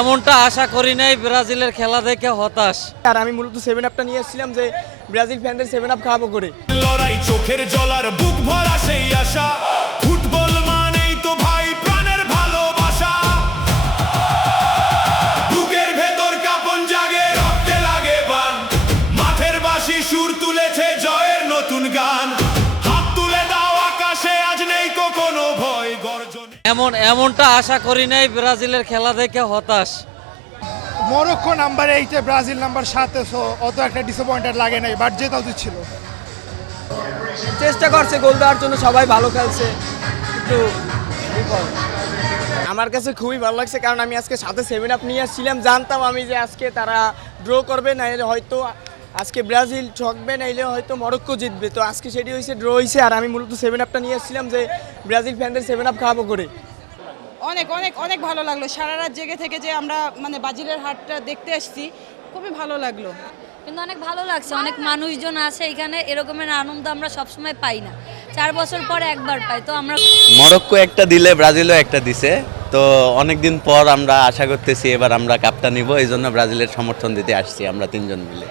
এমনটা আশা করি নাই, ব্রাজিলের খেলা দেখে হতাশ। আর আমি মূলত 7 আপটা নিয়ে এসেছিলাম যে ব্রাজিল ফ্যানদের 7 আপ খাওয়াবো করে। লড়াই চোখের জলার বুক ভরা সেই আশা, ফুটবল মানেই তো ভাই প্রাণের ভালোবাসা। বুকের ভেতর কাঁপন জাগে, রক্তে লাগে বান, মাঠের বাঁশি সুর তুলেছে জয়ের নতুন গান। হাত তুলে দাও আকাশে, আজ নেই কোনো ভয় গর্জন। এমনটা আশা করি নাই, ব্রাজিলের খেলা দেখে হতাশ। মরক্কো নাম্বার 8-এ ব্রাজিল নাম্বার 7-এ, সো অত একটা ডিসঅ্যাপয়েন্টেড লাগে নাই, বাট জেতা উচিত ছিল। চেষ্টা করছে গোল দেওয়ার জন্য, সবাই ভালো খেলছে, কিন্তু বিফল। আমার কাছে খুবই ভালো লাগছে, কারণ আমি আজকে সাথে 7 আপ নিয়ে আসছিলাম। জানতাম আমি যে আজকে তারা ড্র করবে, নাইলে হয়তো আজকে ব্রাজিল ঠকবে, নাইলে হয়তো মরক্কো জিতবে। তো আজকে সেটি হয়েছে, ড্র হয়েছে। আর আমি মূলত 7 আপটা নিয়ে আসছিলাম যে ব্রাজিল ফ্যানদের 7 আপ খাওয়াবো করে। অনেক অনেক অনেক ভালো লাগলো। সারা রাত জেগে থেকে যে আমরা ব্রাজিলের হাটটা দেখতে আসছি, খুবই ভালো লাগলো। কিন্তু অনেক ভালো লাগছে, অনেক মানুষজন আছে এখানে, এরকমের আনন্দ আমরা সবসময় পাই না, 4 বছর পর একবার পাই। তো আমরা মরক্কো একটা দিলে ব্রাজিলও একটা দিছে, তো অনেকদিন পর আমরা আশা করতেছি এবার আমরা কাপটা নিব, এই জন্য ব্রাজিলের সমর্থন দিতে আসছি আমরা 3জন মিলে।